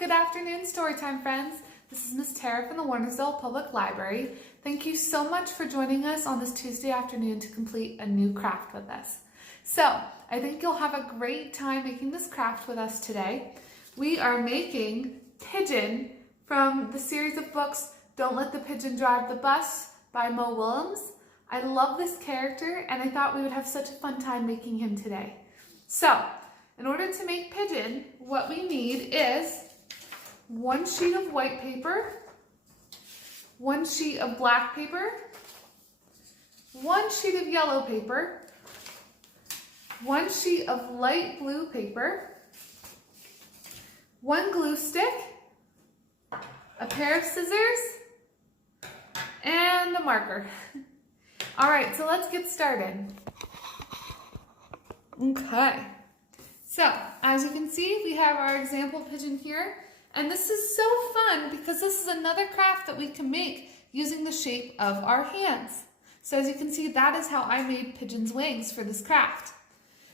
good afternoon, Storytime Friends. This is Miss Tara from the Wernersville Public Library. Thank you so much for joining us on this Tuesday afternoon to complete a new craft with us. So, I think you'll have a great time making this craft with us today. We are making Pigeon from the series of books Don't Let the Pigeon Drive the Bus by Mo Willems. I love this character and I thought we would have such a fun time making him today. So, in order to make Pigeon, what we need is one sheet of white paper, one sheet of black paper, one sheet of yellow paper, one sheet of light blue paper, one glue stick, a pair of scissors, and a marker. All right, so let's get started. Okay. So, as you can see, we have our example pigeon here, and this is so fun because this is another craft that we can make using the shape of our hands. So as you can see, that is how I made Pigeon's wings for this craft.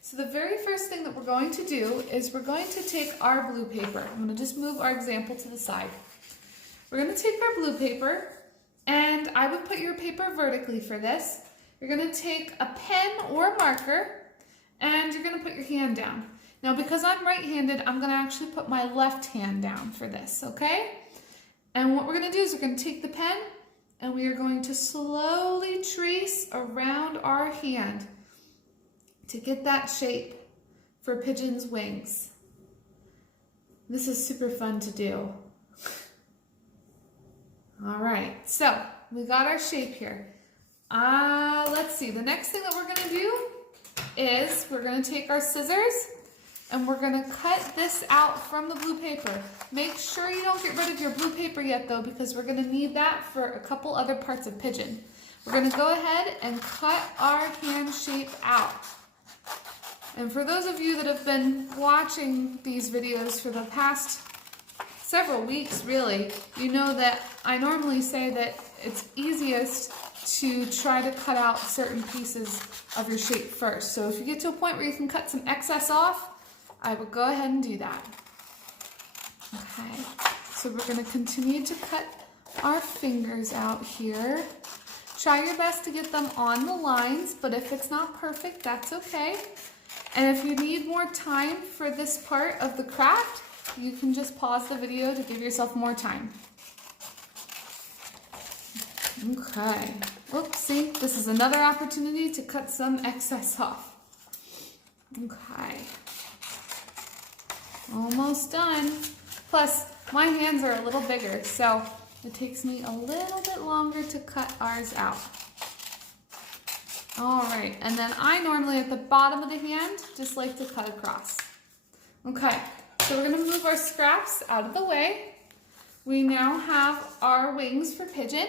So the very first thing that we're going to do is we're going to take our blue paper. I'm going to just move our example to the side. We're going to take our blue paper, and I would put your paper vertically for this. You're going to take a pen or a marker, and you're going to put your hand down. Now, because I'm right-handed, I'm going to actually put my left hand down for this, okay? And what we're going to do is we're going to take the pen and we are going to slowly trace around our hand to get that shape for Pigeon's wings. This is super fun to do. All right, so we got our shape here. Let's see, the next thing that we're going to do is we're going to take our scissors and we're going to cut this out from the blue paper. Make sure you don't get rid of your blue paper yet though, because we're going to need that for a couple other parts of Pigeon. We're going to go ahead and cut our hand shape out. And for those of you that have been watching these videos for the past several weeks really, you know that I normally say that it's easiest to try to cut out certain pieces of your shape first. So if you get to a point where you can cut some excess off, I would go ahead and do that. Okay, so we're going to continue to cut our fingers out here. Try your best to get them on the lines, but if it's not perfect, that's okay. And if you need more time for this part of the craft, you can just pause the video to give yourself more time. Okay, oops, see, this is another opportunity to cut some excess off. Okay. Almost done. Plus, my hands are a little bigger, so it takes me a little bit longer to cut ours out. All right, and then I normally at the bottom of the hand just like to cut across. Okay, so we're going to move our scraps out of the way. We now have our wings for Pigeon.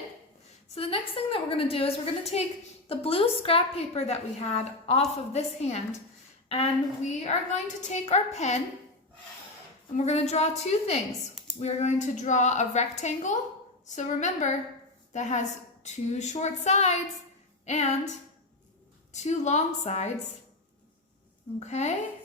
So the next thing that we're going to do is we're going to take the blue scrap paper that we had off of this hand, and we are going to take our pen and we're going to draw two things. We are going to draw a rectangle. So remember, that has two short sides and two long sides. Okay?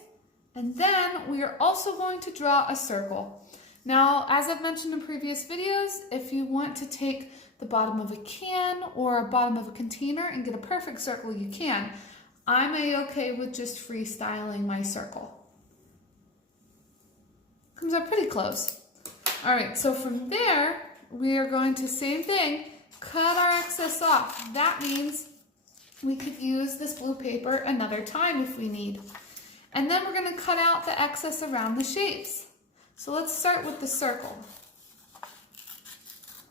And then we are also going to draw a circle. Now, as I've mentioned in previous videos, if you want to take the bottom of a can or a bottom of a container and get a perfect circle, you can. I'm a-okay with just freestyling my circle. Comes out pretty close. All right, so from there, we are going to, same thing, cut our excess off. That means we could use this blue paper another time if we need. And then we're going to cut out the excess around the shapes. So let's start with the circle.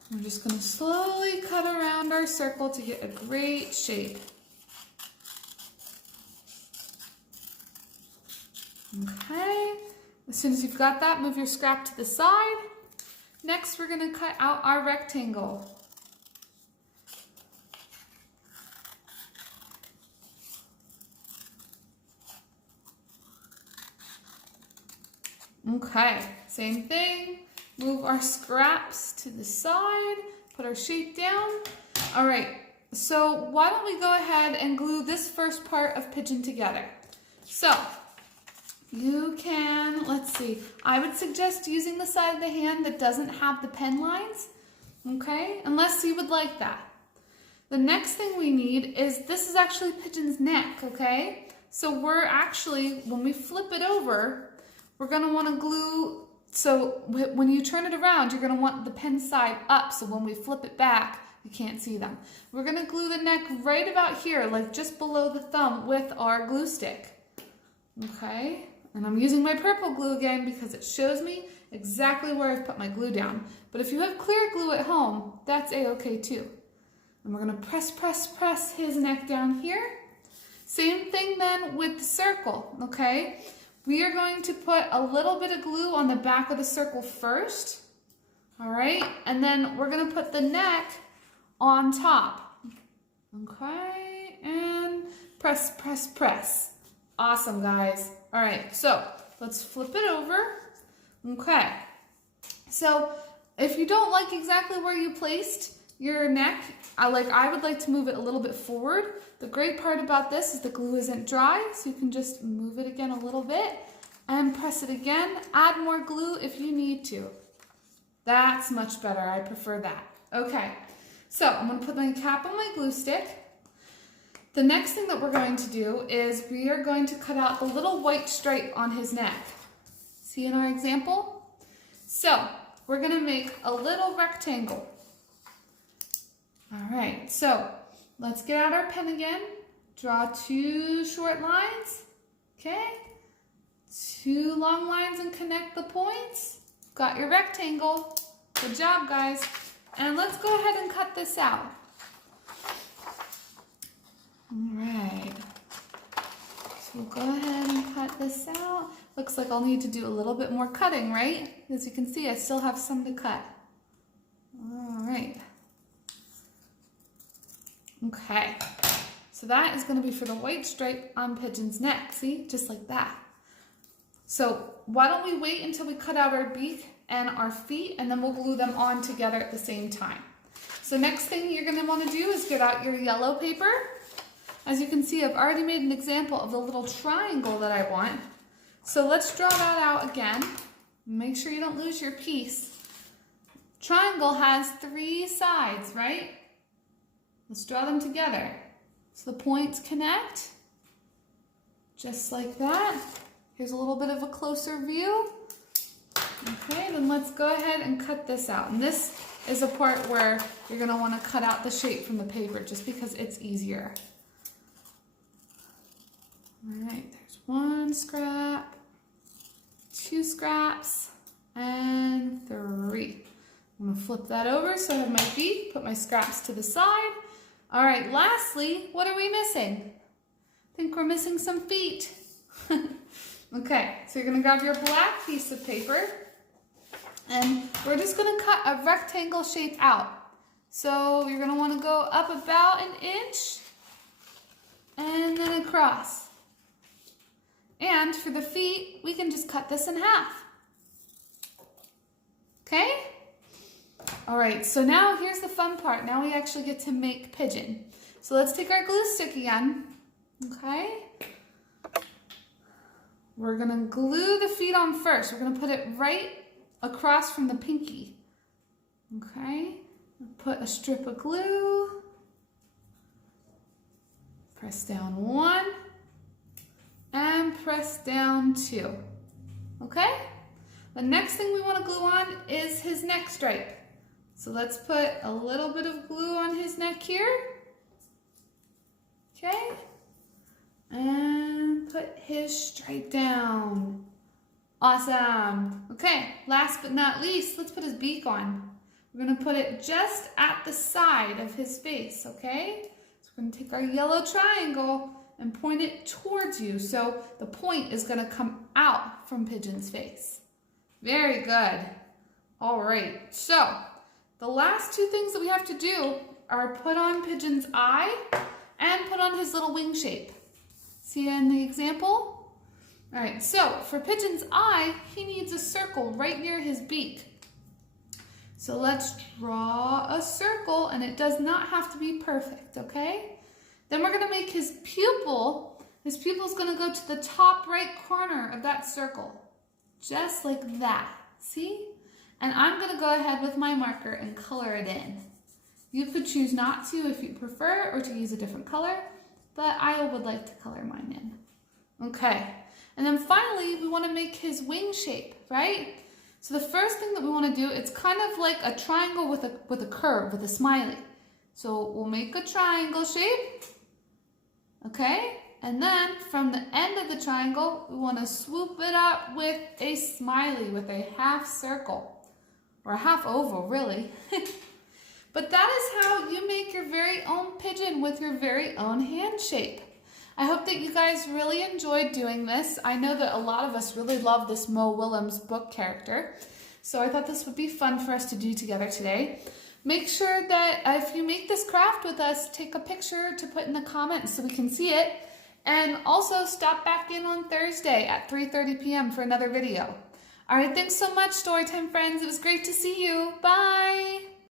We're just going to slowly cut around our circle to get a great shape. Okay. As soon as you've got that, move your scrap to the side. Next, we're going to cut out our rectangle. Okay, same thing. Move our scraps to the side, put our shape down. All right, so why don't we go ahead and glue this first part of Pigeon together. So, You can, let's see, I would suggest using the side of the hand that doesn't have the pen lines, okay? Unless you would like that. The next thing we need is, this is actually Pigeon's neck, okay? So we're actually, when we flip it over, we're gonna wanna glue, so when you turn it around, you're gonna want the pen side up, so when we flip it back, you can't see them. We're gonna glue the neck right about here, like just below the thumb with our glue stick, okay? And I'm using my purple glue again because it shows me exactly where I've put my glue down. But if you have clear glue at home, that's a-okay too. And we're gonna press, press, press his neck down here. Same thing then with the circle, okay? We are going to put a little bit of glue on the back of the circle first, all right? And then we're gonna put the neck on top, okay? And press, press, press. Awesome, guys. All right, so let's flip it over. Okay, so if you don't like exactly where you placed your neck, I would like to move it a little bit forward. The great part about this is the glue isn't dry, so you can just move it again a little bit and press it again. Add more glue if you need to. That's much better, I prefer that. Okay, so I'm gonna put my cap on my glue stick. The next thing that we're going to do is we are going to cut out the little white stripe on his neck. See in our example? So we're gonna make a little rectangle. All right, so let's get out our pen again. Draw 2 short lines, okay? 2 long lines and connect the points. Got your rectangle. Good job, guys. And let's go ahead and cut this out. All right, so we'll go ahead and cut this out. Looks like I'll need to do a little bit more cutting, right? As you can see, I still have some to cut. All right. Okay, so that is going to be for the white stripe on Pigeon's neck. See, just like that. So why don't we wait until we cut out our beak and our feet, and then we'll glue them on together at the same time. So next thing you're going to want to do is get out your yellow paper. As you can see, I've already made an example of the little triangle that I want. So let's draw that out again. Make sure you don't lose your piece. Triangle has 3 sides, right? Let's draw them together. So the points connect, just like that. Here's a little bit of a closer view. Okay, then let's go ahead and cut this out. And this is a part where you're gonna wanna cut out the shape from the paper just because it's easier. All right, there's 1 scrap, 2 scraps, and 3. I'm gonna flip that over so I have my beak, put my scraps to the side. All right, lastly, what are we missing? I think we're missing some feet. Okay, so you're gonna grab your black piece of paper and we're just gonna cut a rectangle shape out. So you're gonna wanna go up about 1 inch and then across. And for the feet, we can just cut this in half. Okay? All right, so now here's the fun part. Now we actually get to make Pigeon. So let's take our glue stick again, okay? We're gonna glue the feet on first. We're gonna put it right across from the pinky, okay? Put a strip of glue, press down 1, and press down 2, okay? The next thing we wanna glue on is his neck stripe. So let's put a little bit of glue on his neck here. Okay. And put his stripe down. Awesome. Okay, last but not least, let's put his beak on. We're gonna put it just at the side of his face, okay? So we're gonna take our yellow triangle and point it towards you. So the point is gonna come out from Pigeon's face. Very good. All right, so the last 2 things that we have to do are put on Pigeon's eye and put on his little wing shape. See in the example? All right, so for Pigeon's eye, he needs a circle right near his beak. So let's draw a circle, and it does not have to be perfect, okay? Then we're gonna make his pupil His pupil's going to go to the top right corner of that circle. Just like that. See? And I'm going to go ahead with my marker and color it in. You could choose not to if you prefer, or to use a different color, but I would like to color mine in. Okay. And then finally, we want to make his wing shape, right? So the first thing that we want to do, it's kind of like a triangle with a curve, with a smiley. So we'll make a triangle shape. Okay? And then from the end of the triangle, we want to swoop it up with a smiley, with a half circle, or a half oval, really. But that is how you make your very own pigeon with your very own hand shape. I hope that you guys really enjoyed doing this. I know that a lot of us really love this Mo Willems book character, so I thought this would be fun for us to do together today. Make sure that if you make this craft with us, take a picture to put in the comments so we can see it. And also stop back in on Thursday at 3:30 p.m. for another video. All right, thanks so much, Storytime friends. It was great to see you. Bye.